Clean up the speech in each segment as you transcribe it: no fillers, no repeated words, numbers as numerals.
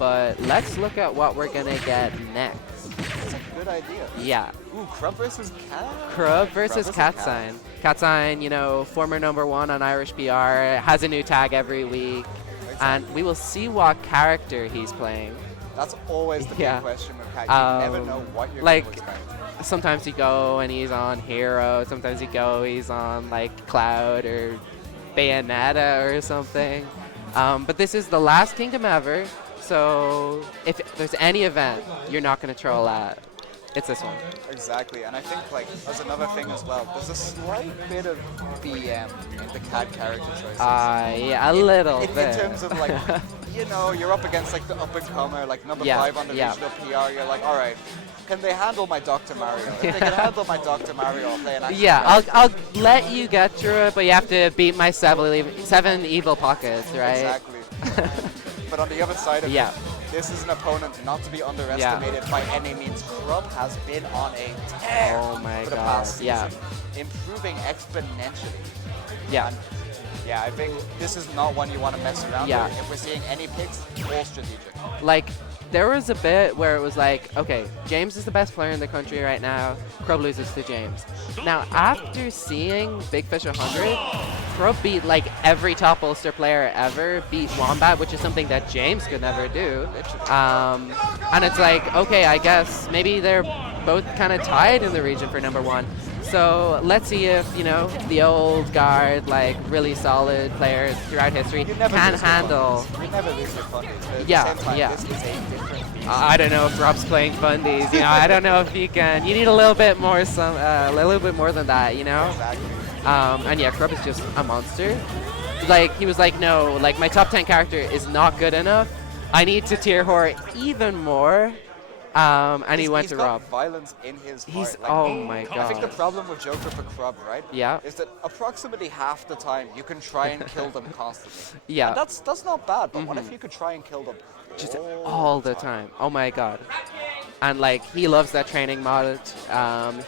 but let's look at what we're gonna get next. That's a good idea. Yeah. Ooh, Crub versus Cat? Crub versus tsign. Tsign, you know, former #1 on Irish PR, has a new tag every week. Exactly. And we will see what character he's playing. That's always the big question with Cat. You never know what you're like, going to expect. Sometimes you go and he's on Hero, sometimes you go he's on like Cloud or Bayonetta or something. But this is the last Kingdom ever, so if there's any event you're not going to troll at, it's this one. Exactly, and I think like there's another thing as well. There's a slight bit of BM in the Cat character choices. Yeah, a little bit. In terms of like, you know, you're up against like the up-and-comer, like number 5 on the regional PR, you're like, all right, can they handle my Dr. Mario? If they can handle my Dr. Mario, I'll play an action. Yeah, I'll let you get through it, but you have to beat my 7 evil pockets, right? Exactly. But on the other side of it, this is an opponent not to be underestimated by any means. Crub has been on a tear for the past season, improving exponentially. Yeah. And yeah, I think this is not one you want to mess around with. If we're seeing any picks, all strategic. Like, there was a bit where it was like, okay, James is the best player in the country right now. Crub loses to James. Now, after seeing Big Fish 100, Crub beat like every top Ulster player ever, beat Wombat, which is something that James could never do. And it's like, okay, I guess maybe they're both kind of tied in the region for #1. So let's see if, you know, the old guard, like really solid players throughout history can handle. You never lose your fundies. But Yeah, at the same time, yeah. This is a different beast. I don't know if Rob's playing fundies. You know, I don't know if you can. You need a little bit more, a little bit more than that. You know. Exactly. And yeah, Crub is just a monster. Like he was like, no, like my top 10 character is not good enough. I need to tier whore even more. And he went to Rob. He's got violence in his heart. Like, oh my god. I think the problem with Joker for Crub, right? Yeah. Is that approximately half the time you can try and kill them constantly. Yeah. And that's not bad, but what if you could try and kill them just all the time? Oh my god. And like he loves that training mod.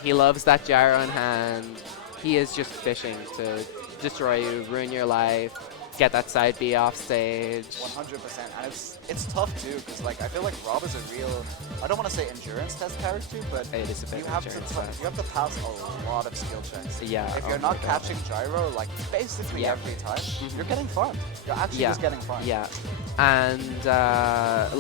He loves that gyro in hand. He is just fishing to destroy you, ruin your life, get that side B off stage. 100%, and it's tough too, because like I feel like Rob is a real, I don't want to say endurance test character, but it is a bit you have to pass a lot of skill checks. Yeah. If you're not catching gyro like basically every time, you're getting farmed. You're actually just getting farmed. Yeah. And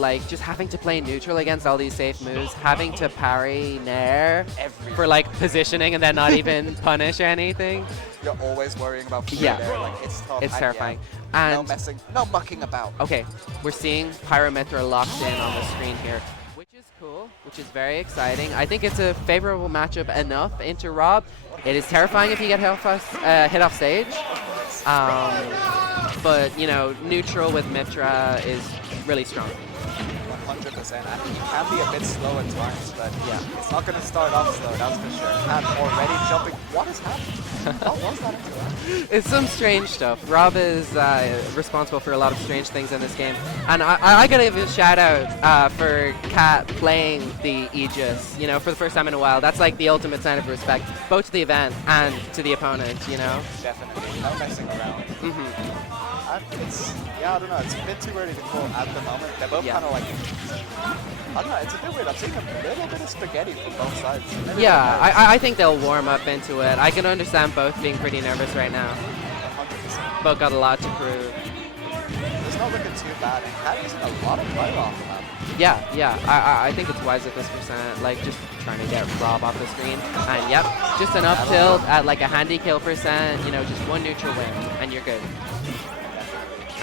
like just having to play neutral against all these safe moves, having to parry Nair for like positioning and then not even punish anything. You're always worrying about there. Like it's tough. It's terrifying. And no And messing, no mucking about. okay, we're seeing Pyra Mythra locked in on the screen here, which is cool, which is very exciting. I think it's a favorable matchup enough into Rob. It is terrifying if you get hit off stage. But, you know, neutral with Mythra is really strong. 100%, and he can be a bit slow at times, but it's not going to start off slow, that's for sure. Cat already jumping. What is happening? What was that interaction? It's some strange stuff. Rob is responsible for a lot of strange things in this game, and I gotta give a shout out for Cat playing the Aegis, you know, for the first time in a while. That's like the ultimate sign of respect, both to the event and to the opponent, you know? Definitely, no messing around. It's, I don't know, it's a bit too early to call at the moment. They're both kind of like, I don't know, it's a bit weird. I'm seeing a little bit of spaghetti from both sides. Yeah, I think they'll warm up into it. I can understand both being pretty nervous right now. 100%. Both got a lot to prove. It's not looking too bad, and Cat using a lot of Pyra off the map. Yeah, I think it's wise at this percent, like just trying to get Rob off the screen. And yep, just an up tilt at like a handy kill percent, you know, just one neutral win, and you're good.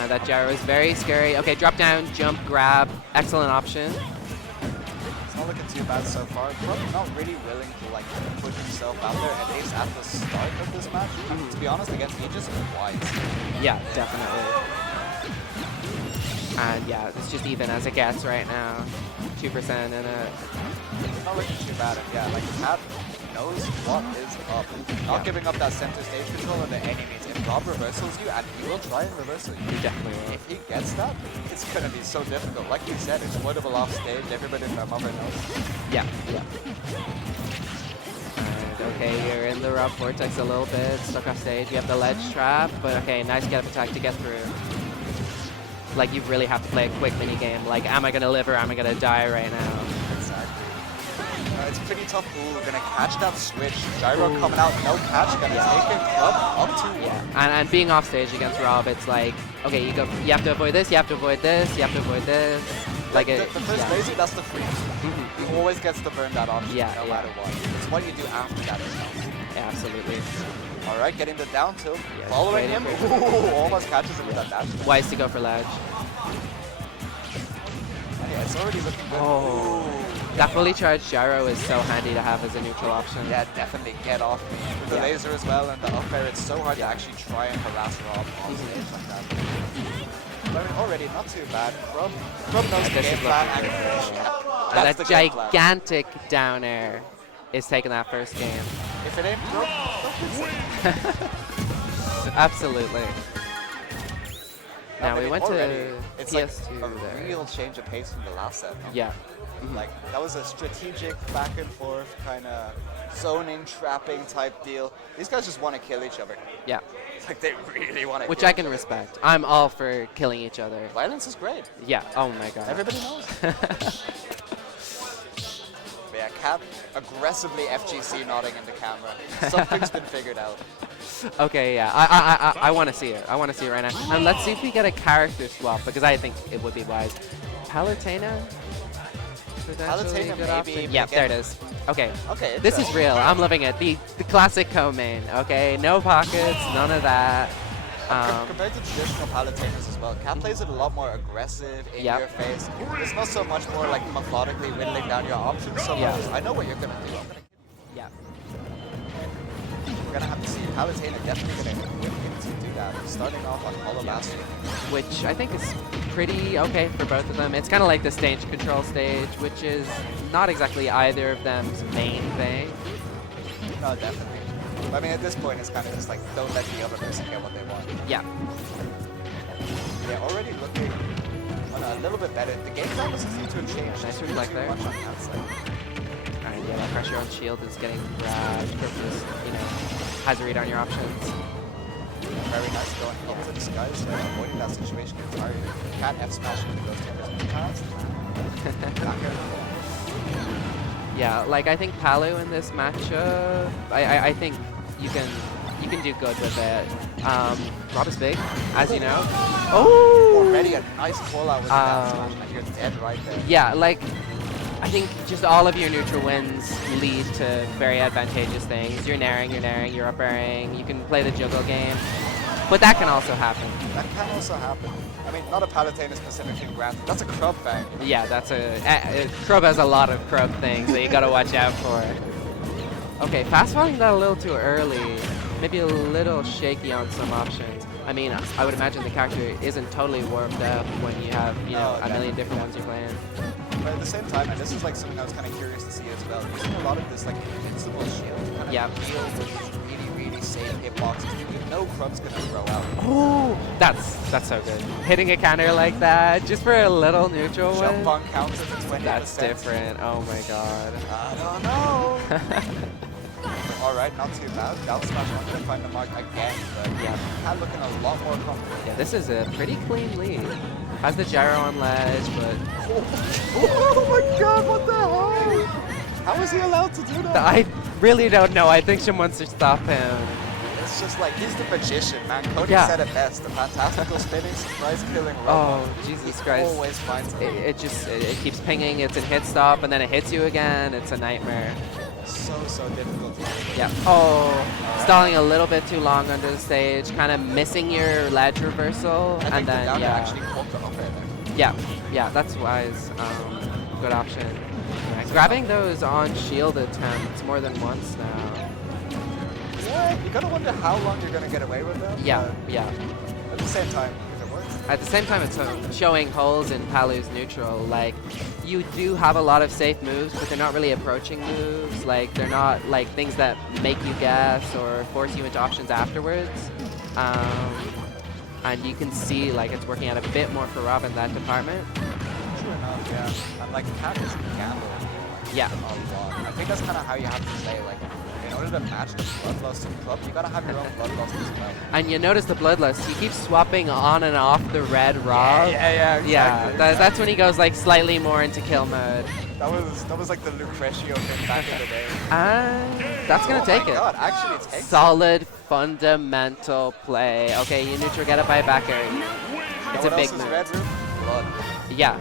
And that gyro is very scary. Okay, drop down, jump, grab. Excellent option. It's not looking too bad so far. Crub not really willing to like push himself out there, at least at the start of this match. To be honest, against Aegis, wise. Yeah, definitely. And yeah, it's just even as it gets right now. 2% in it. It's not looking too bad. Yeah, like Cat knows what is up. Not giving up that center stage control under any means. If Rob reversals you, and he will try and reversal you. Definitely will. If he gets that, it's going to be so difficult. Like you said, it's avoidable off stage. Everybody in their mother knows. Yeah. And okay, you're in the Rob Vortex a little bit, stuck off stage. You have the ledge trap, but okay, nice get up attack to get through. like you really have to play a quick mini game. Like, am I gonna live or am I gonna die right now? Exactly. It's pretty tough. Ooh, gonna catch that switch. Gyro coming out, no catch. Gonna take it up to And being off stage against R.O.B, it's like, okay, you have to avoid this, you have to avoid this, you have to avoid this. Like the first laser, that's the freeze. He always gets to burn that option, no matter what. It's what you do after that is nice. Yeah, absolutely. All right, getting the down tilt, following him. Ooh, almost catches him with that dash. Wise to go for ledge. Yeah, it's already looking good. Oh, that fully charged gyro is so handy to have as a neutral option. Yeah, definitely get off with the laser as well and the up air. It's so hard to actually try and harass R.O.B on stage like that. But I mean, already not too bad. Crub knows the game plan. And that gigantic down air is taking that first game. If it ain't Crub, don't fix it. Absolutely. Now we went to it's PS2 like a real change of pace from the last set. No? Yeah. Like, that was a strategic back and forth kind of zoning, trapping type deal. These guys just want to kill each other. Yeah. It's like they really want to Which I can respect. I'm all for killing each other. Violence is great. Yeah. Oh my god. Everybody knows. Yeah, Cat aggressively FGC nodding in the camera. Something's been figured out. Okay, yeah. I want to see it. I want to see it right now. And let's see if we get a character swap, because I think it would be wise. Palutena? Palutena maybe. Yep, there it is. Okay. Okay. This is real. I'm loving it. The classic co-main. Okay, no pockets, none of that. Compared to traditional Palutenas as well, Cat plays it a lot more aggressive, in your face. It's not so much more like methodically whittling down your options so much. I know what you're gonna do. We're gonna have to see. Palutena definitely gonna do that. Starting off on Hollow Master, which I think is pretty okay for both of them. It's kind of like the stage control stage, which is not exactly either of them's main thing. No, definitely. I mean, at this point, it's kind of just like, don't let the other person get what they want. Yeah. Yeah, already looking on a little bit better. The game plan doesn't seem to have changed. Nice reflect there. Much on that side. Alright, yeah, that pressure on shield is getting grabbed. Purpose, you know, has a read on your options. Very nice going up to the skies, avoiding that situation entirely. Cat F smash into those timbers in the past. Yeah, like I think Palu in this matchup, I think you can do good with it. R.O.B is big, as you know. Oh! Already a nice pull out with that smash, and you're dead right there. Yeah, like I think just all of your neutral wins lead to very advantageous things. You're nairing, you're up airing, you can play the juggle game. But that can also happen. That can also happen. I mean, not a Palutena specific thing, granted. That's a Crub thing. Yeah, that's Crub has a lot of Crub things that you gotta watch out for. Okay, fast falling that a little too early. Maybe a little shaky on some options. I mean, I would imagine the character isn't totally warmed up when you have, you know, a million different ones you're playing. But at the same time, and this is like something I was kind of curious to see as well, using a lot of this like invincible shield kind of deal with really safe hitboxes. You know Crub's gonna throw out. Oh, that's so good. Hitting a counter like that just for a little neutral win. Jump on counter for 20%. That's different. Oh my god. I don't know. All right, not too bad. Down smash, not gonna find the mark again, but Cat looking a lot more comfortable. Yeah, this is a pretty clean lead. Has the gyro on ledge, but oh my god, what the hell? How is he allowed to do that? I really don't know. I think someone should stop him. It's just like, he's the magician, man. Cody said it best. The fantastical spinning, surprise killing Oh, robot. Jesus Christ. Always finds it. It keeps pinging. It's in hit stop, and then it hits you again. It's a nightmare. So difficult to do. Yeah. Oh, stalling a little bit too long under the stage, kind of missing your ledge reversal, and then actually poked the up air there. Yeah, that's wise. Good option. Yeah, grabbing those on shield attempts more than once now. Yeah, you gotta wonder how long you're gonna get away with them. Yeah. At the same time, if it works. At the same time, it's showing holes in Palu's neutral. Like, you do have a lot of safe moves, but they're not really approaching moves. Like, they're not like things that make you guess or force you into options afterwards. And you can see like it's working out a bit more for R.O.B in that department. True enough, yeah. And like Cat is gambling. Yeah. A lot. I think that's kind of how you have to play. Like, in order to match the bloodlust of Crub, you gotta have your own bloodlust as well. And you notice the bloodlust, he keeps swapping on and off the red R.O.B. Yeah, exactly. That's when he goes like slightly more into kill mode. That was like the Lucretio thing back in the day. And that's gonna take it. God, actually it takes Solid, fundamental play. Okay, you neutral get it by back air. It's a big move. Red room? Blood. Yeah.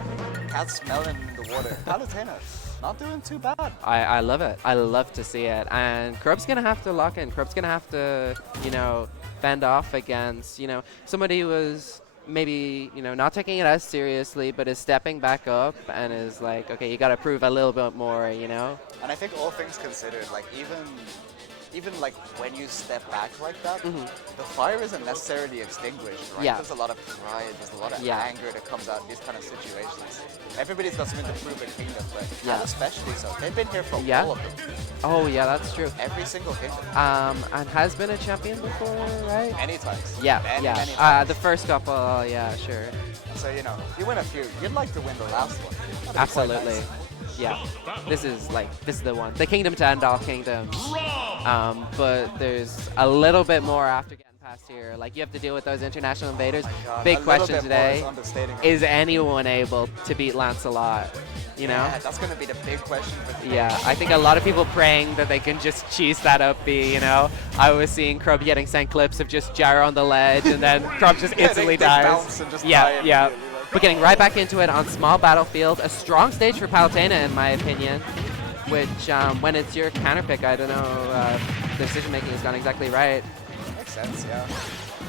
Cat smelling in the water. Palutena, not doing too bad. I love it. I love to see it. And Crub's gonna have to lock in. Crub's gonna have to, you know, fend off against, you know, somebody who was maybe, you know, not taking it as seriously, but is stepping back up and is like, okay, you got to prove a little bit more, you know? And I think all things considered, like even like when you step back like that, the fire isn't necessarily extinguished, right? Yeah. There's a lot of pride, there's a lot of anger that comes out in these kind of situations. Everybody's got something to prove in Kingdom, but and especially so. They've been here for all of them. Oh yeah, that's true. Every single Kingdom. And has been a champion before, right? Many times. Yeah, many times. The first couple, yeah, sure. So, you know, you win a few. You'd like to win the last one. Absolutely. Nice. Yeah, this is the one. The Kingdom to end all kingdoms. But there's a little bit more after getting past here. Like, you have to deal with those international invaders. Big question today, is anyone able to beat Lancelot? You know? Yeah, that's going to be the big question. Yeah, I think a lot of people praying that they can just cheese that up B, you know? I was seeing Crub getting sent clips of just Gyro on the ledge, and then Crub just instantly dies. Bounce and just die But getting right back into it on small battlefield. A strong stage for Palutena, in my opinion, which, when it's your counter pick, I don't know, the decision-making has gone exactly right. Makes sense, yeah.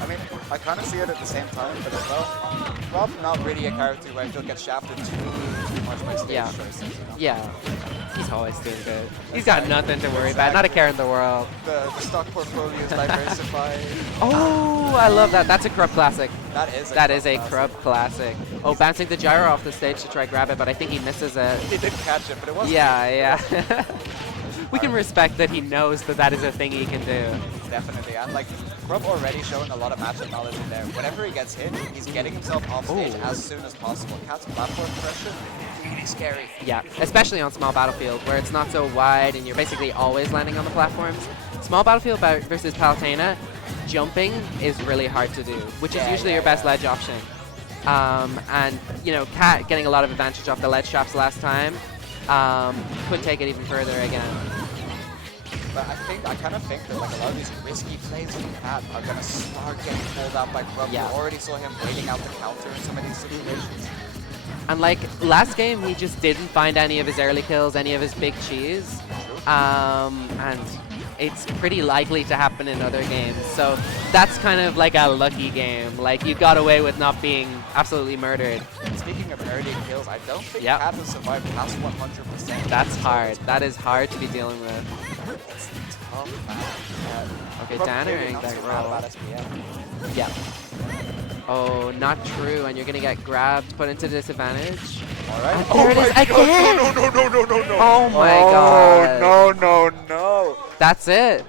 I mean, I kind of see it at the same time, but as well, Rob not really a character where he'll get shafted too much by stage choices, you know? Yeah. He's always doing good. He's got nothing to worry about, not a care in the world. The stock portfolio is diversified. Oh, I love that. That's a Crub classic. That is a Crub classic. Oh, bouncing the gyro off the stage to try grab it, but I think he misses it. He did catch it, but it wasn't. Yeah. We can respect that he knows that that is a thing he can do. Definitely, and like Crub already showing a lot of matchup knowledge in there. Whenever he gets hit, he's getting himself off stage as soon as possible. Cat's platform pressure, really scary. Yeah, especially on small battlefield where it's not so wide and you're basically always landing on the platforms. Small battlefield versus Palutena, jumping is really hard to do, which is usually your best ledge option. And you know, Cat getting a lot of advantage off the ledge traps last time. Could take it even further again. But I kind of think that like a lot of these risky plays from Cat are going to start getting pulled out by Crub. Yeah. We already saw him waiting out the counter in some of these situations. And like last game, he just didn't find any of his early kills, any of his big cheese. And it's pretty likely to happen in other games. So that's kind of like a lucky game. Like, you got away with not being absolutely murdered. Speaking of early kills, I don't think Cat has survived past 100%. That's hard. That is hard to be dealing with. It's tough, man. Okay, Dannering that roll. Yeah. Oh, not true, and you're gonna get grabbed, put into disadvantage. Alright. Oh there it is again! No. Oh my god. No. That's it.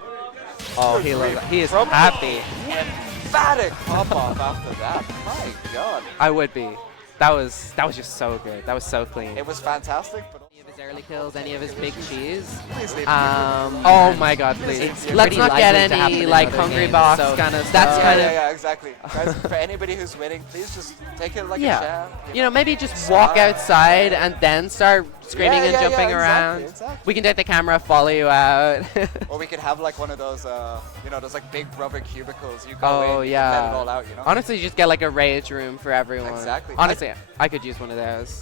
Oh, he is happy. Emphatic pop-off after that. My god. I would be. That was just so good. That was so clean. It was fantastic, but any of his early kills, any of his big cheese. Oh my god, please. Let's not get any like hungry box kind of stuff. That's kind of exactly. Guys, for anybody who's winning, please just take it like a champ. You know, maybe just walk outside and then start screaming and jumping around. Exactly. We can take the camera, follow you out. Or we could have like one of those, you know, those like big rubber cubicles. You go in, you can let it all out, you know? Honestly, just get like a rage room for everyone. Exactly. Honestly, I could use one of those.